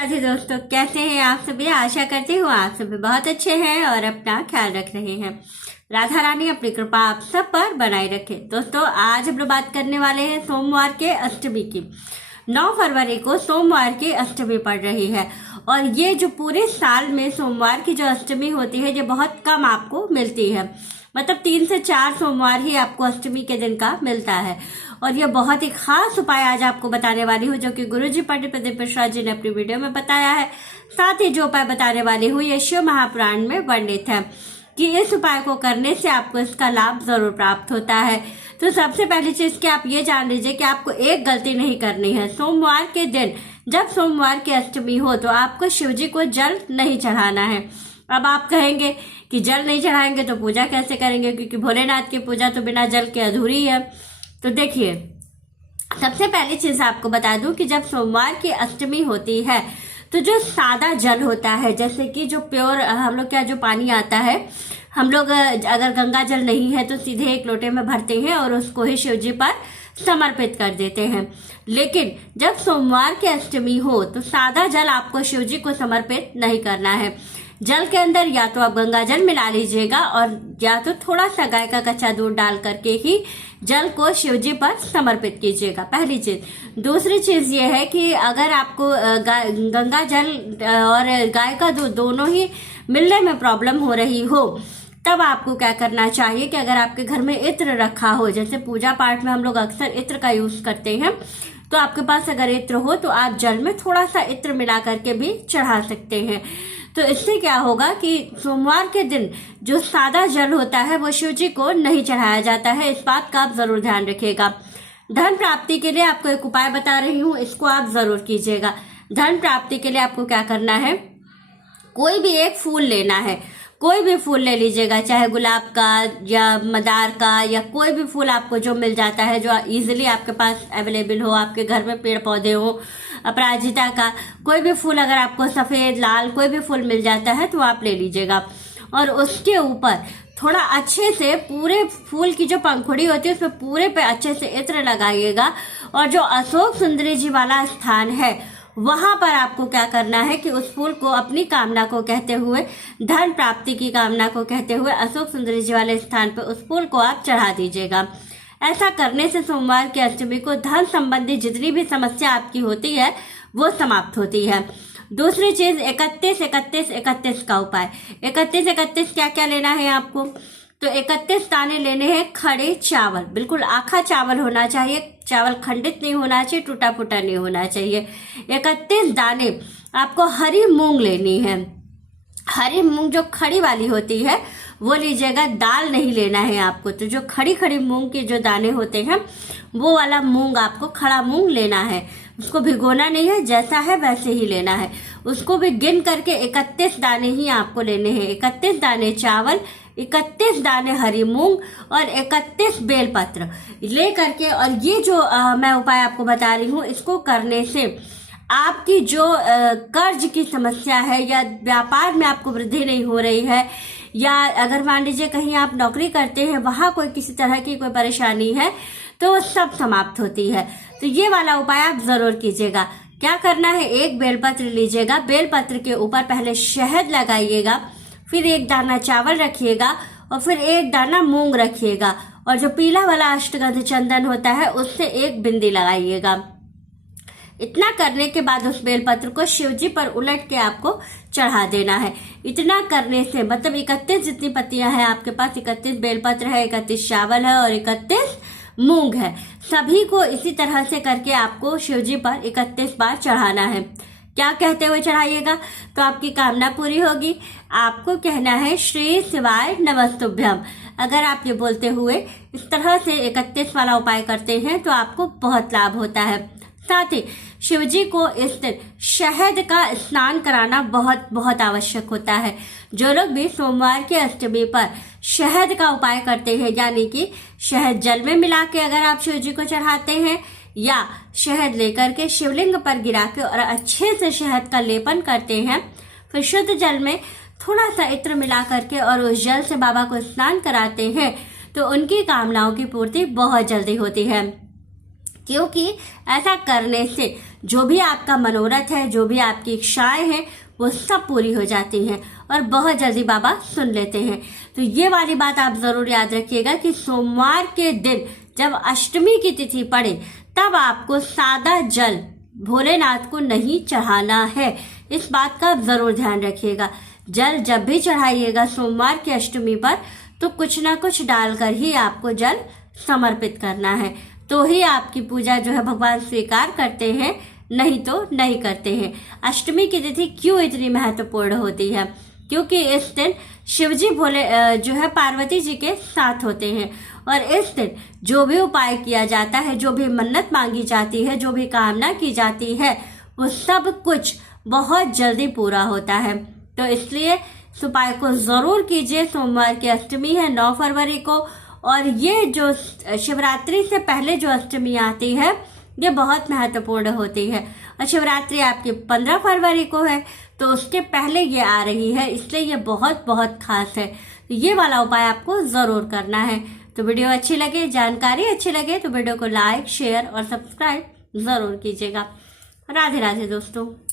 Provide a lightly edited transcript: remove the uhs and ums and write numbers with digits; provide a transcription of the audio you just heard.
राधे दोस्तों, कैसे हैं आप सभी। आशा करती हूँ आप सभी बहुत अच्छे हैं और अपना ख्याल रख रहे हैं। राधा रानी अपनी कृपा आप सब पर बनाए रखे। दोस्तों, आज हम लोग बात करने वाले हैं सोमवार के अष्टमी की। 9 फरवरी को सोमवार की अष्टमी पड़ रही है और ये जो पूरे साल में सोमवार की जो अष्टमी होती है ये बहुत कम आपको मिलती है। मतलब 3 से 4 सोमवार ही आपको अष्टमी के दिन का मिलता है और यह बहुत ही खास उपाय आज आपको बताने वाली हूँ, जो कि गुरुजी पंडित प्रदीप मिश्रा जी ने अपनी वीडियो में बताया है। साथ ही जो उपाय बताने वाली हूँ ये शिव महापुराण में वर्णित है कि इस उपाय को करने से आपको इसका लाभ जरूर प्राप्त होता है। तो सबसे पहली चीज कि आप ये जान लीजिए कि आपको एक गलती नहीं करनी है। सोमवार के दिन जब सोमवार की अष्टमी हो तो आपको शिव जी को जल नहीं चढ़ाना है। अब आप कहेंगे कि जल नहीं चढ़ाएंगे तो पूजा कैसे करेंगे, क्योंकि भोलेनाथ की पूजा तो बिना जल के अधूरी है। तो देखिए, सबसे पहली चीज आपको बता दूं कि जब सोमवार की अष्टमी होती है तो जो सादा जल होता है, जैसे कि जो प्योर हम लोग क्या जो पानी आता है, हम लोग अगर गंगा जल नहीं है तो सीधे एक लोटे में भरते हैं और उसको ही शिव जी पर समर्पित कर देते हैं। लेकिन जब सोमवार की अष्टमी हो तो सादा जल आपको शिव जी को समर्पित नहीं करना है। जल के अंदर या तो आप गंगा जल मिला लीजिएगा और या तो थोड़ा सा गाय का कच्चा दूध डाल करके ही जल को शिव जी पर समर्पित कीजिएगा, पहली चीज। दूसरी चीज ये है कि अगर आपको गंगा जल और गाय का दूध दोनों ही मिलने में प्रॉब्लम हो रही हो, तब आपको क्या करना चाहिए कि अगर आपके घर में इत्र रखा हो, जैसे पूजा पाठ में हम लोग अक्सर इत्र का यूज करते हैं, तो आपके पास अगर इत्र हो तो आप जल में थोड़ा सा इत्र मिला करके भी चढ़ा सकते हैं। तो इससे क्या होगा कि सोमवार के दिन जो सादा जल होता है वो शिव जी को नहीं चढ़ाया जाता है। इस बात का आप जरूर ध्यान रखिएगा। धन प्राप्ति के लिए आपको एक उपाय बता रही हूँ, इसको आप जरूर कीजिएगा। धन प्राप्ति के लिए आपको क्या करना है, कोई भी एक फूल लेना है। कोई भी फूल ले लीजिएगा, चाहे गुलाब का या मदार का या कोई भी फूल आपको जो मिल जाता है, जो इजीली आपके पास अवेलेबल हो, आपके घर में पेड़ पौधे हो, अपराजिता का कोई भी फूल, अगर आपको सफेद लाल कोई भी फूल मिल जाता है तो आप ले लीजिएगा। और उसके ऊपर थोड़ा अच्छे से पूरे फूल की जो पंखुड़ी होती है उसमें पूरे पे अच्छे से इत्र लगाइएगा और जो अशोक सुंदरी जी वाला स्थान है वहां पर आपको क्या करना है कि उस फूल को अपनी कामना को कहते हुए, धन प्राप्ति की कामना को कहते हुए अशोक सुंदरी जी वाले स्थान पर उस फूल को आप चढ़ा दीजिएगा। ऐसा करने से सोमवार की अष्टमी को धन संबंधी जितनी भी समस्या आपकी होती है वो समाप्त होती है। दूसरी चीज 31-31-31 का उपाय। 31-31 क्या क्या लेना है आपको, तो 31 दाने लेने हैं खड़े चावल, बिल्कुल आखा चावल होना चाहिए, चावल खंडित नहीं होना चाहिए, टूटा फूटा नहीं होना चाहिए। 31 दाने आपको हरी मूंग लेनी है। हरी मूंग जो खड़ी वाली होती है वो लीजिएगा, दाल नहीं लेना है आपको। तो जो खड़ी खड़ी मूंग के जो दाने होते हैं वो वाला मूंग आपको खड़ा मूंग लेना है। उसको भिगोना नहीं है, जैसा है वैसे ही लेना है। उसको भी गिन करके 31 दाने ही आपको लेने हैं। 31 दाने चावल, 31 दाने हरी मूंग और 31 बेलपत्र ले करके, और ये जो मैं उपाय आपको बता रही हूँ, इसको करने से आपकी जो कर्ज की समस्या है या व्यापार में आपको वृद्धि नहीं हो रही है, या अगर मान लीजिए कहीं आप नौकरी करते हैं वहां कोई किसी तरह की कोई परेशानी है, तो सब समाप्त होती है। तो ये वाला उपाय आप जरूर कीजिएगा। क्या करना है, एक बेलपत्र लीजिएगा, बेलपत्र के ऊपर पहले शहद लगाइएगा, फिर एक दाना चावल रखिएगा और फिर एक दाना मूंग रखिएगा, और जो पीला वाला अष्टगंध चंदन होता है उससे एक बिंदी लगाइएगा। इतना करने के बाद उस बेलपत्र को शिव जी पर उलट के आपको चढ़ा देना है। इतना करने से मतलब 31 जितनी पत्तियां हैं आपके पास, 31 बेलपत्र है, 31 चावल है और 31 मूंग है, सभी को इसी तरह से करके आपको शिव जी पर 31 बार चढ़ाना है। क्या कहते हुए चढ़ाइएगा, तो आपकी कामना पूरी होगी। आपको कहना है श्री शिवाय नमस्तुभ्यम। अगर आप ये बोलते हुए इस तरह से 31 वाला उपाय करते हैं तो आपको बहुत लाभ होता है। साथ ही शिव जी को इस दिन शहद का स्नान कराना बहुत बहुत आवश्यक होता है। जो लोग भी सोमवार की अष्टमी पर शहद का उपाय करते हैं, यानी कि शहद जल में मिला के अगर आप शिव जी को चढ़ाते हैं या शहद लेकर के शिवलिंग पर गिरा के और अच्छे से शहद का लेपन करते हैं, फिर शुद्ध जल में थोड़ा सा इत्र मिला करके और उस जल से बाबा को स्नान कराते हैं, तो उनकी कामनाओं की पूर्ति बहुत जल्दी होती है। क्योंकि ऐसा करने से जो भी आपका मनोरथ है, जो भी आपकी इच्छाएं हैं, वो सब पूरी हो जाती हैं और बहुत जल्दी बाबा सुन लेते हैं। तो ये वाली बात आप जरूर याद रखिएगा कि सोमवार के दिन जब अष्टमी की तिथि पड़े तब आपको सादा जल भोलेनाथ को नहीं चढ़ाना है। इस बात का आप जरूर ध्यान रखिएगा। जल जब भी चढ़ाइएगा सोमवार की अष्टमी पर तो कुछ ना कुछ डालकर ही आपको जल समर्पित करना है, तो ही आपकी पूजा जो है भगवान स्वीकार करते हैं, नहीं तो नहीं करते हैं। अष्टमी की तिथि क्यों इतनी महत्वपूर्ण होती है? क्योंकि इस दिन शिवजी भोले जो है पार्वती जी के साथ होते हैं और इस दिन जो भी उपाय किया जाता है, जो भी मन्नत मांगी जाती है, जो भी कामना की जाती है, वो सब कुछ बहुत जल्दी पूरा होता है। तो इसलिए इस उपाय को जरूर कीजिए। सोमवार की अष्टमी है 9 फरवरी को, और ये जो शिवरात्रि से पहले जो अष्टमी आती है ये बहुत महत्वपूर्ण होती है। और शिवरात्रि आपकी 15 फरवरी को है, तो उसके पहले ये आ रही है, इसलिए ये बहुत बहुत खास है। तो ये वाला उपाय आपको जरूर करना है। तो वीडियो अच्छी लगे, जानकारी अच्छी लगे तो वीडियो को लाइक, शेयर और सब्सक्राइब जरूर कीजिएगा। राधे राधे दोस्तों।